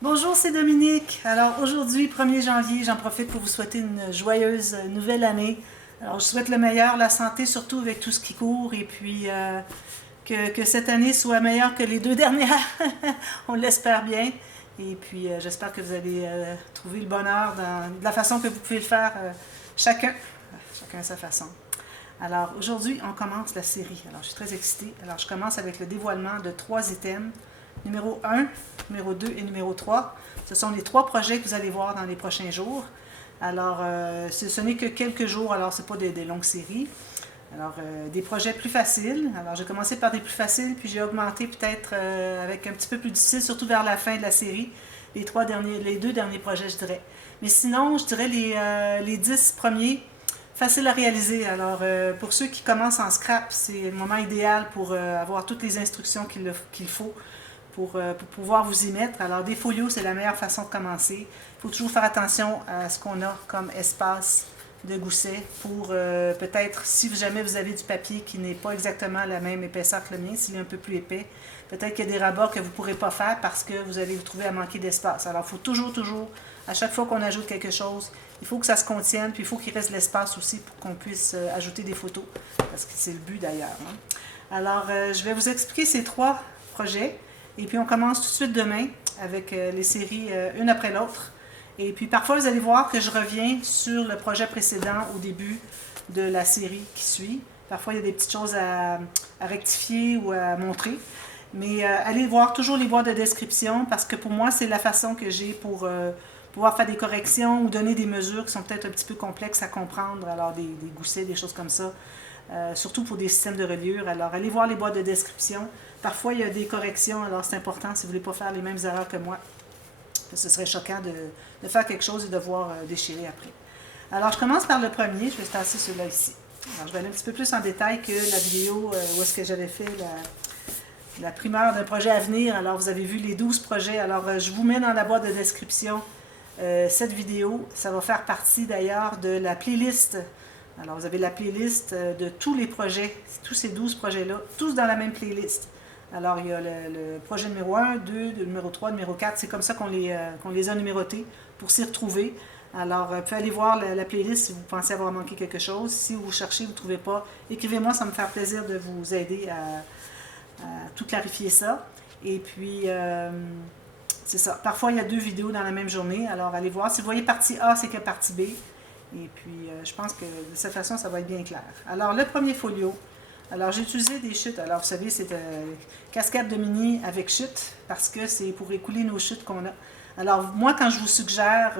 Bonjour, c'est Dominique. Alors aujourd'hui, 1er janvier, j'en profite pour vous souhaiter une joyeuse nouvelle année. Alors je souhaite le meilleur, la santé surtout avec tout ce qui court et puis que cette année soit meilleure que les deux dernières. On l'espère bien. Et puis j'espère que vous allez trouver le bonheur de la façon que vous pouvez le faire chacun, chacun à sa façon. Alors aujourd'hui, on commence la série. Alors je suis très excitée. Alors je commence avec le dévoilement de 3 items. Numéro 1, numéro 2 et numéro 3. Ce sont les 3 projets que vous allez voir dans les prochains jours. Alors, ce n'est que quelques jours, alors ce n'est pas des longues séries. Alors, des projets plus faciles. Alors, j'ai commencé par des plus faciles, puis j'ai augmenté peut-être avec un petit peu plus difficile, surtout vers la fin de la série. Les 2 derniers projets, je dirais. Mais sinon, je dirais les 10 premiers, faciles à réaliser. Alors, pour ceux qui commencent en scrap, c'est le moment idéal pour avoir toutes les instructions qu'il faut pour pouvoir vous y mettre. Alors, des folios, c'est la meilleure façon de commencer. Il faut toujours faire attention à ce qu'on a comme espace de gousset pour peut-être, si jamais vous avez du papier qui n'est pas exactement la même épaisseur que le mien, s'il est un peu plus épais, peut-être qu'il y a des rabats que vous ne pourrez pas faire parce que vous allez vous trouver à manquer d'espace. Alors, il faut toujours, à chaque fois qu'on ajoute quelque chose, il faut que ça se contienne, puis il faut qu'il reste de l'espace aussi pour qu'on puisse ajouter des photos, parce que c'est le but d'ailleurs. Hein. Alors, je vais vous expliquer ces 3 projets. Et puis, on commence tout de suite demain avec les séries une après l'autre. Et puis, parfois, vous allez voir que je reviens sur le projet précédent au début de la série qui suit. Parfois, il y a des petites choses à rectifier ou à montrer. Mais allez voir toujours les boîtes de description parce que pour moi, c'est la façon que j'ai pour pouvoir faire des corrections ou donner des mesures qui sont peut-être un petit peu complexes à comprendre. Alors, des goussets, des choses comme ça. Surtout pour des systèmes de reliure. Alors, allez voir les boîtes de description. Parfois, il y a des corrections, alors c'est important si vous ne voulez pas faire les mêmes erreurs que moi. Ce serait choquant de faire quelque chose et de devoir déchirer après. Alors, je commence par le premier. Je vais tasser celui-là ici. Alors, je vais aller un petit peu plus en détail que la vidéo où est-ce que j'avais fait la primeur d'un projet à venir. Alors, vous avez vu les 12 projets. Alors, je vous mets dans la boîte de description cette vidéo. Ça va faire partie d'ailleurs de la playlist. Alors, vous avez la playlist de tous les projets, tous ces 12 projets-là, tous dans la même playlist. Alors, il y a le projet numéro 1, 2, numéro 3, numéro 4. C'est comme ça qu'on les a numérotés pour s'y retrouver. Alors, vous pouvez aller voir la playlist si vous pensez avoir manqué quelque chose. Si vous cherchez, vous ne trouvez pas, écrivez-moi, ça me fait plaisir de vous aider à tout clarifier ça. Et puis, c'est ça. Parfois, il y a 2 vidéos dans la même journée. Alors, allez voir. Si vous voyez partie A, c'est que partie B. Et puis, je pense que de cette façon, ça va être bien clair. Alors, le premier folio. Alors, j'ai utilisé des chutes. Alors, vous savez, c'est cascade de mini avec chutes parce que c'est pour écouler nos chutes qu'on a. Alors, moi, quand je vous suggère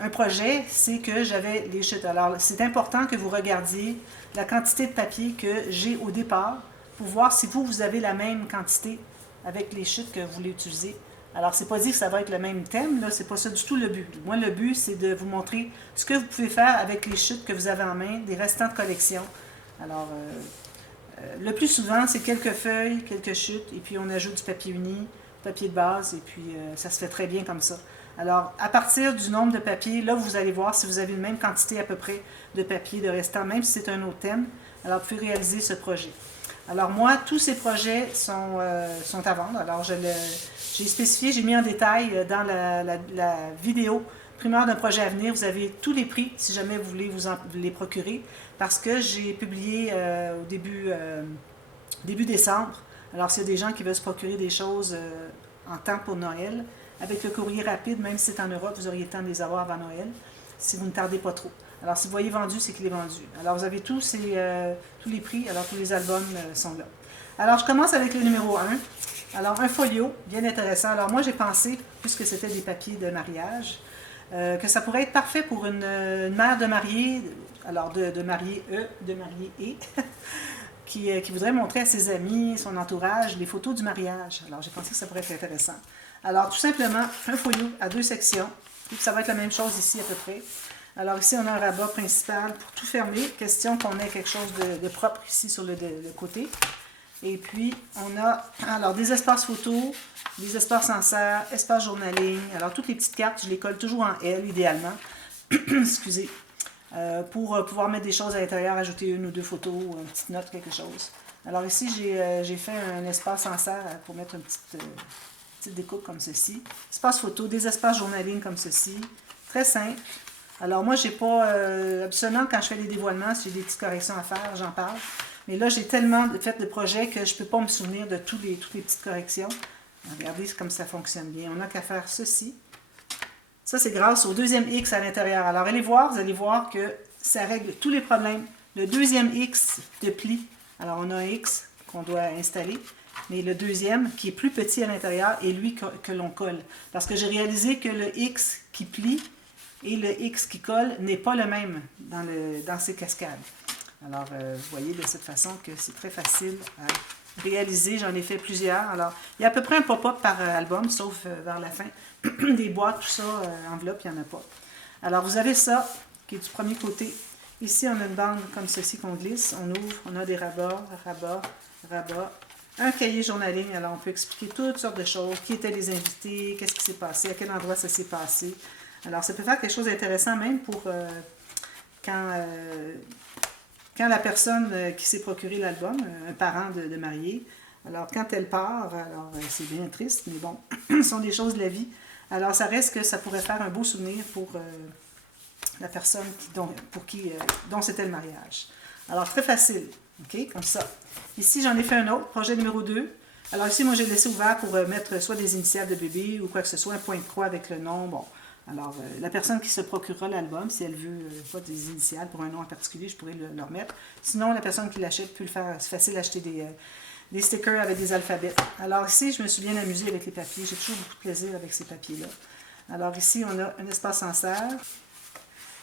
un projet, c'est que j'avais les chutes. Alors, c'est important que vous regardiez la quantité de papier que j'ai au départ pour voir si vous avez la même quantité avec les chutes que vous voulez utiliser. Alors, c'est pas dit que ça va être le même thème, là, c'est pas ça du tout le but. Moi, le but, c'est de vous montrer ce que vous pouvez faire avec les chutes que vous avez en main, des restants de collection. Alors, le plus souvent, c'est quelques feuilles, quelques chutes, et puis on ajoute du papier uni, papier de base, et puis ça se fait très bien comme ça. Alors, à partir du nombre de papiers, là, vous allez voir si vous avez la même quantité à peu près de papier de restant, même si c'est un autre thème. Alors, vous pouvez réaliser ce projet. Alors, moi, tous ces projets sont à vendre. Alors, j'ai spécifié, j'ai mis en détail dans la vidéo primeur d'un projet à venir. Vous avez tous les prix si jamais vous voulez vous les procurer parce que j'ai publié au début décembre. Alors, s'il y a des gens qui veulent se procurer des choses en temps pour Noël, avec le courrier rapide, même si c'est en Europe, vous auriez le temps de les avoir avant Noël, si vous ne tardez pas trop. Alors, si vous voyez vendu, c'est qu'il est vendu. Alors, vous avez tous les prix, alors tous les albums sont là. Alors, je commence avec le numéro 1. Alors, un folio, bien intéressant. Alors, moi, j'ai pensé, puisque c'était des papiers de mariage, que ça pourrait être parfait pour une mère de mariée, alors de mariée de mariée et, qui voudrait montrer à ses amis, son entourage, les photos du mariage. Alors, j'ai pensé que ça pourrait être intéressant. Alors, tout simplement, un folio à 2 sections. Et ça va être la même chose ici à peu près. Alors, ici, on a un rabat principal pour tout fermer. Question qu'on ait quelque chose de propre ici sur le côté. Et puis, on a alors des espaces photos, des espaces en serre, espace journaling. Alors, toutes les petites cartes, je les colle toujours en L, idéalement. Excusez. Pour pouvoir mettre des choses à l'intérieur, ajouter 1 ou 2 photos, ou une petite note, quelque chose. Alors ici, j'ai fait un espace en serre pour mettre une petite petite découpe comme ceci. Espace photo, des espaces journaling comme ceci. Très simple. Alors moi, j'ai pas... absolument, quand je fais des dévoilements, si j'ai des petites corrections à faire, j'en parle. Mais là, j'ai tellement fait de projets que je ne peux pas me souvenir de toutes les petites corrections. Regardez comme ça fonctionne bien. On n'a qu'à faire ceci. Ça, c'est grâce au deuxième X à l'intérieur. Alors, allez voir, vous allez voir que ça règle tous les problèmes. Le deuxième X de pli. Alors, on a un X qu'on doit installer. Mais le deuxième, qui est plus petit à l'intérieur, est lui que l'on colle. Parce que j'ai réalisé que le X qui plie et le X qui colle n'est pas le même dans ces cascades. Alors, vous voyez de cette façon que c'est très facile à réaliser. J'en ai fait plusieurs. Alors, il y a à peu près un pop-up par album, sauf vers la fin. Des boîtes, tout ça, enveloppe, il n'y en a pas. Alors, vous avez ça, qui est du premier côté. Ici, on a une bande comme ceci qu'on glisse. On ouvre, on a des rabats, rabats. Un cahier journaling. Alors, on peut expliquer toutes sortes de choses. Qui étaient les invités, qu'est-ce qui s'est passé, à quel endroit ça s'est passé. Alors, ça peut faire quelque chose d'intéressant même pour quand la personne qui s'est procuré l'album, un parent de marié, alors quand elle part, alors c'est bien triste, mais bon, ce sont des choses de la vie. Alors, ça reste que ça pourrait faire un beau souvenir pour la personne dont c'était le mariage. Alors, très facile, ok, comme ça. Ici, j'en ai fait un autre, projet numéro 2. Alors ici, moi, j'ai laissé ouvert pour mettre soit des initiales de bébé ou quoi que ce soit, un point de croix avec le nom, bon. Alors, la personne qui se procurera l'album, si elle veut pas des initiales pour un nom en particulier, je pourrais le remettre. Sinon, la personne qui l'achète peut le faire. C'est facile d'acheter des stickers avec des alphabets. Alors ici, je me suis bien amusée avec les papiers. J'ai toujours beaucoup de plaisir avec ces papiers-là. Alors ici, on a un espace en serre.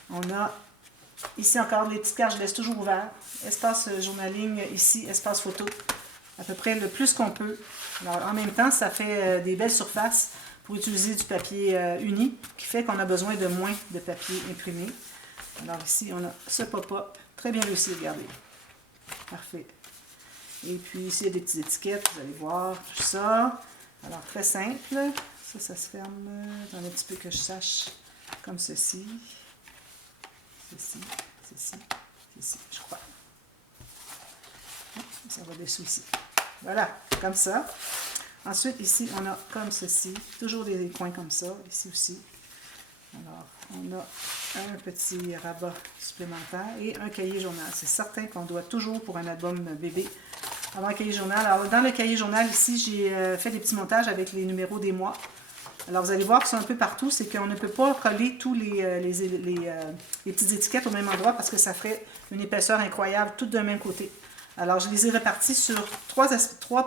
On a ici encore les petites cartes, je laisse toujours ouvert. Espace journaling ici, espace photo. À peu près le plus qu'on peut. Alors, en même temps, ça fait des belles surfaces pour utiliser du papier uni, qui fait qu'on a besoin de moins de papier imprimé. Alors ici, on a ce pop-up, très bien réussi, regardez. Parfait. Et puis ici, il y a des petites étiquettes, vous allez voir tout ça. Alors, très simple. Ça se ferme. Attendez un petit peu que je sache, comme ceci. Ceci, je crois. Ça va dessous ici. Voilà, comme ça. Ensuite, ici, on a comme ceci, toujours des coins comme ça, ici aussi. Alors, on a un petit rabat supplémentaire et un cahier journal. C'est certain qu'on doit toujours, pour un album bébé, avoir un cahier journal. Alors, dans le cahier journal, ici, j'ai fait des petits montages avec les numéros des mois. Alors, vous allez voir que c'est un peu partout, c'est qu'on ne peut pas coller tous les petites étiquettes au même endroit parce que ça ferait une épaisseur incroyable, toutes d'un même côté. Alors, je les ai répartis sur trois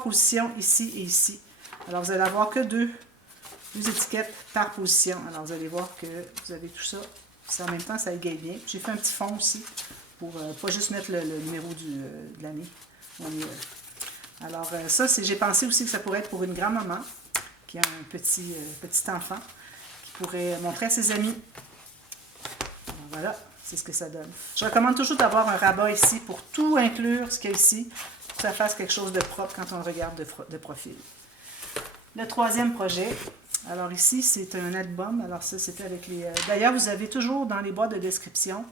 positions, ici et ici. Alors, vous allez avoir que deux étiquettes par position. Alors, vous allez voir que vous avez tout ça. Puis en même temps, ça égaye bien. J'ai fait un petit fond aussi pour pas juste mettre le numéro de l'année. Alors, ça, j'ai pensé aussi que ça pourrait être pour une grand-maman qui a un petit enfant qui pourrait montrer à ses amis. Alors, voilà, c'est ce que ça donne. Je recommande toujours d'avoir un rabat ici pour tout inclure ce qu'il y a ici, pour que ça fasse quelque chose de propre quand on le regarde de profil. Le troisième projet, alors ici, c'est un album. Alors ça, c'était avec les... D'ailleurs, vous avez toujours dans les boîtes de description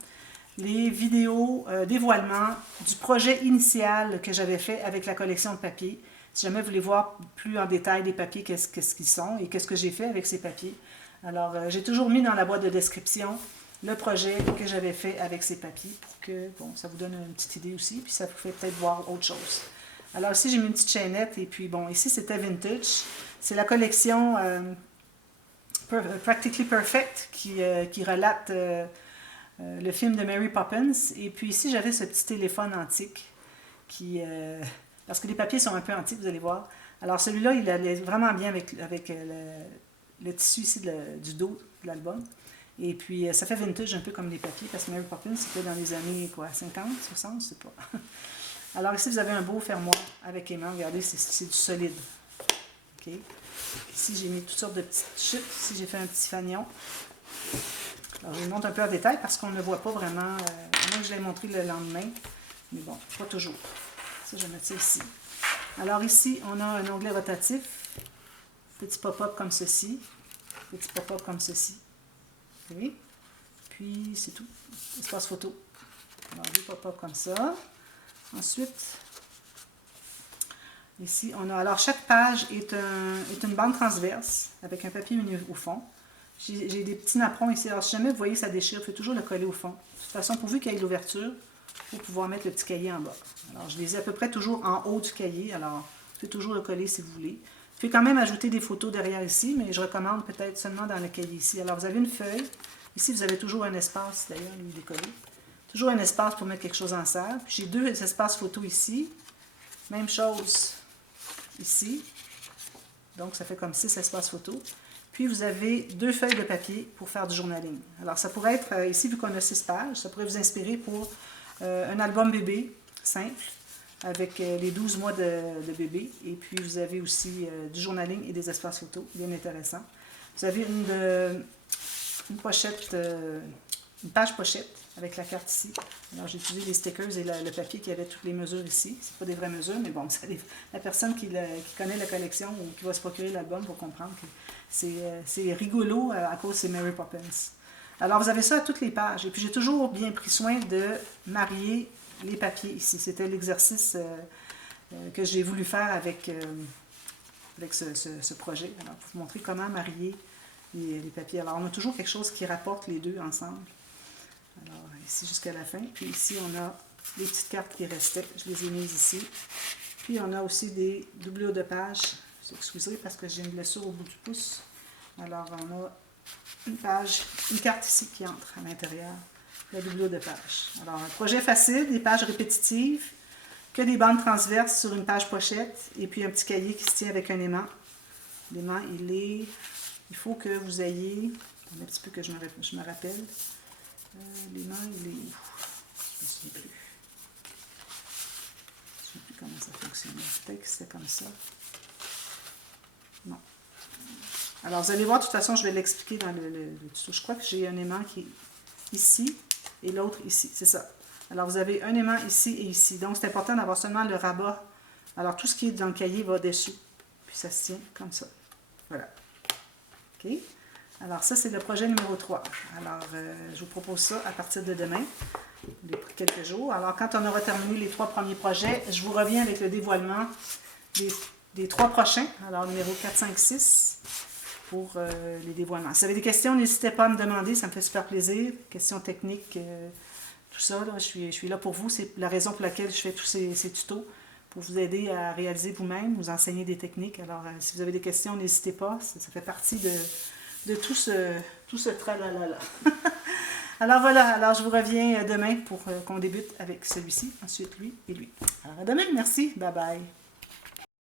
les vidéos dévoilement du projet initial que j'avais fait avec la collection de papier. Si jamais vous voulez voir plus en détail les papiers, qu'est-ce qu'ils sont et qu'est-ce que j'ai fait avec ces papiers. Alors, j'ai toujours mis dans la boîte de description le projet que j'avais fait avec ces papiers pour que, bon, ça vous donne une petite idée aussi, puis ça vous fait peut-être voir autre chose. Alors ici, j'ai mis une petite chaînette, et puis bon, ici, c'était Vintage. C'est la collection Practically Perfect qui relate le film de Mary Poppins. Et puis ici, j'avais ce petit téléphone antique qui... parce que les papiers sont un peu antiques, vous allez voir. Alors celui-là, il allait vraiment bien avec le tissu ici du dos de l'album. Et puis, ça fait vintage un peu comme les papiers, parce que Mary Poppins, c'était dans les années, quoi, 50, 60, je sais pas. Alors ici, vous avez un beau fermoir avec aimant. Regardez, c'est du solide. OK. Ici, j'ai mis toutes sortes de petites chutes. Ici, j'ai fait un petit fanion. Alors, je vous montre un peu en détail parce qu'on ne voit pas vraiment. À moins que je l'ai montré le lendemain. Mais bon, pas toujours. Ça, je vais mettre ça ici. Alors ici, on a un onglet rotatif. Petit pop-up comme ceci. Petit pop-up comme ceci. Oui. Puis, c'est tout. Espace photo. Alors, deux pop-up comme ça. Ensuite, Ici, on a... Alors, chaque page est une bande transverse avec un papier menu au fond. J'ai des petits napperons ici. Alors, si jamais vous voyez ça déchire, il faut toujours le coller au fond. De toute façon, pourvu qu'il y ait l'ouverture, il faut pouvoir mettre le petit cahier en bas. Alors, je les ai à peu près toujours en haut du cahier. Alors, vous pouvez toujours le coller si vous voulez. Vous pouvez quand même ajouter des photos derrière ici, mais je recommande peut-être seulement dans le cahier ici. Alors, vous avez une feuille. Ici, vous avez toujours un espace, d'ailleurs, lui, il est collé. Toujours un espace pour mettre quelque chose en salle. Puis, j'ai deux espaces photos ici. Même chose ici. Donc, ça fait comme 6 espaces photos. Puis, vous avez 2 feuilles de papier pour faire du journaling. Alors, ça pourrait être, ici, vu qu'on a 6 pages, ça pourrait vous inspirer pour un album bébé simple avec les 12 mois de bébé. Et puis, vous avez aussi du journaling et des espaces photos, bien intéressant. Vous avez une pochette, une page pochette avec la carte ici. Alors, j'ai utilisé les stickers et le papier qui avait toutes les mesures ici. C'est pas des vraies mesures, mais bon, la personne qui connaît la collection ou qui va se procurer l'album va comprendre que c'est rigolo à cause c'est Mary Poppins. Alors, vous avez ça à toutes les pages. Et puis, j'ai toujours bien pris soin de marier les papiers ici. C'était l'exercice que j'ai voulu faire avec ce projet. Alors, pour vous montrer comment marier les papiers. Alors, on a toujours quelque chose qui rapporte les deux ensemble. Alors, ici jusqu'à la fin. Puis ici, on a les petites cartes qui restaient. Je les ai mises ici. Puis, on a aussi des doublures de pages. Vous excusez parce que j'ai une blessure au bout du pouce. Alors, on a une carte ici qui entre à l'intérieur. La doublure de page. Alors, un projet facile, des pages répétitives, que des bandes transverses sur une page pochette. Et puis, un petit cahier qui se tient avec un aimant. L'aimant, il faut que vous ayez... Un petit peu que je me rappelle. L'aimant, il est où? Je ne me souviens plus. Je ne sais plus comment ça fonctionnait. Peut-être que c'était comme ça. Non. Alors, vous allez voir, de toute façon, je vais l'expliquer dans le tuto. Je crois que j'ai un aimant qui est ici et l'autre ici. C'est ça. Alors, vous avez un aimant ici et ici. Donc, c'est important d'avoir seulement le rabat. Alors, tout ce qui est dans le cahier va dessous. Puis, ça se tient comme ça. Voilà. OK? Alors, ça, c'est le projet numéro 3. Alors, je vous propose ça à partir de demain, quelques jours. Alors, quand on aura terminé les 3 premiers projets, je vous reviens avec le dévoilement des 3 prochains. Alors, numéro 4, 5, 6 pour les dévoilements. Si vous avez des questions, n'hésitez pas à me demander, ça me fait super plaisir. Questions techniques, tout ça, là, je suis là pour vous. C'est la raison pour laquelle je fais tous ces tutos, pour vous aider à réaliser vous-même, vous enseigner des techniques. Alors, si vous avez des questions, n'hésitez pas. Ça fait partie de tout ce tralala. Alors voilà, alors je vous reviens demain pour qu'on débute avec celui-ci, ensuite lui et lui. Alors à demain, merci, bye bye.